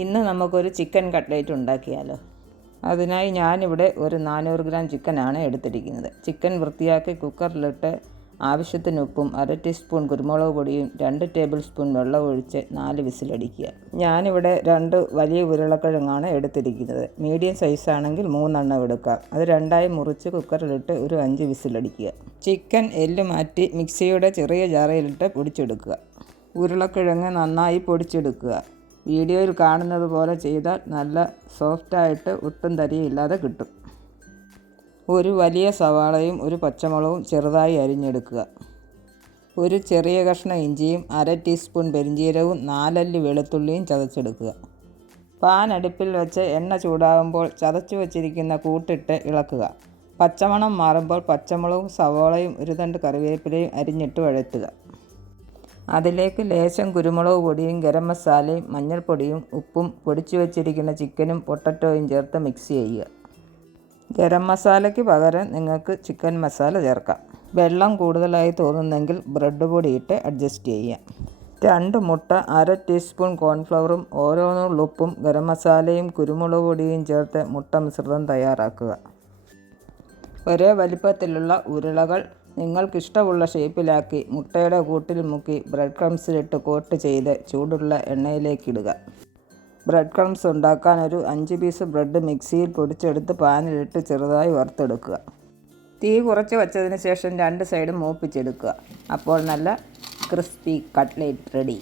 ഇന്ന് നമുക്കൊരു chicken cutlet ഉണ്ടാക്കിയാലോ. അതിനായി ഞാനിവിടെ ഒരു 400 ഗ്രാം ചിക്കനാണ് എടുത്തിരിക്കുന്നത്. ചിക്കൻ വൃത്തിയാക്കി കുക്കറിലിട്ട് ആവശ്യത്തിന് ഉപ്പും 1/2 ടീസ്പൂൺ കുരുമുളക് പൊടിയും 2 ടേബിൾ സ്പൂൺ വെള്ളം ഒഴിച്ച് 4 വിസിലടിക്കുക. ഞാനിവിടെ 2 വലിയ ഉരുളക്കിഴങ്ങാണ് എടുത്തിരിക്കുന്നത്. മീഡിയം സൈസാണെങ്കിൽ 3 എണ്ണം എടുക്കാം. അത് രണ്ടായി മുറിച്ച് കുക്കറിലിട്ട് ഒരു 5 വിസിലടിക്കുക. ചിക്കൻ എല്ല് മാറ്റി മിക്സിയുടെ ചെറിയ ജാറിലിട്ട് പൊടിച്ചെടുക്കുക. ഉരുളക്കിഴങ്ങ് നന്നായി പൊടിച്ചെടുക്കുക. വീഡിയോയിൽ കാണുന്നത് പോലെ ചെയ്താൽ നല്ല സോഫ്റ്റായിട്ട് ഒട്ടും തരിയില്ലാതെ കിട്ടും. ഒരു വലിയ സവാളയും ഒരു പച്ചമുളകും ചെറുതായി അരിഞ്ഞെടുക്കുക. ഒരു ചെറിയ കഷ്ണം ഇഞ്ചിയും 1/2 ടീസ്പൂൺ പെരിഞ്ജീരകവും 4 അല്ലി വെളുത്തുള്ളിയും ചതച്ചെടുക്കുക. പാൻ അടുപ്പിൽ വെച്ച് എണ്ണ ചൂടാകുമ്പോൾ ചതച്ചു വച്ചിരിക്കുന്ന കൂട്ടിട്ട് ഇളക്കുക. പച്ചമണം മാറുമ്പോൾ പച്ചമുളകും സവാളയും ഒരു തണ്ട് കറിവേപ്പിലയും അരിഞ്ഞിട്ട് വഴറ്റുക. അതിലേക്ക് ലേശം കുരുമുളക് പൊടിയും ഗരം മസാലയും മഞ്ഞൾപ്പൊടിയും ഉപ്പും പൊടിച്ചു വച്ചിരിക്കുന്ന ചിക്കനും പൊട്ടറ്റോയും ചേർത്ത് മിക്സ് ചെയ്യുക. ഗരം മസാലയ്ക്ക് പകരം നിങ്ങൾക്ക് ചിക്കൻ മസാല ചേർക്കാം. വെള്ളം കൂടുതലായി തോന്നുന്നെങ്കിൽ ബ്രെഡ് പൊടിയിട്ട് അഡ്ജസ്റ്റ് ചെയ്യാം. 2 മുട്ട, 1/2 ടീസ്പൂൺ കോൺഫ്ലവറും ഓരോന്നുള്ള ഉപ്പും ഗരം മസാലയും കുരുമുളക് പൊടിയും ചേർത്ത് മുട്ട മിശ്രിതം തയ്യാറാക്കുക. ഒരേ വലിപ്പത്തിലുള്ള ഉരുളകൾ നിങ്ങൾക്കിഷ്ടമുള്ള ഷേപ്പിലാക്കി മുട്ടയുടെ കൂട്ടിൽ മുക്കി ബ്രെഡ് ക്രംസിലിട്ട് കോട്ട് ചെയ്ത് ചൂടുള്ള എണ്ണയിലേക്കിടുക. ബ്രെഡ് ക്രംസ് ഉണ്ടാക്കാൻ ഒരു 5 പീസ് ബ്രെഡ് മിക്സിയിൽ പൊടിച്ചെടുത്ത് പാനിലിട്ട് ചെറുതായി വറുത്തെടുക്കുക. തീ കുറച്ച് വച്ചതിന് ശേഷം 2 സൈഡും മൂപ്പിച്ചെടുക്കുക. അപ്പോൾ നല്ല ക്രിസ്പി കട്ട്ലേറ്റ് റെഡി.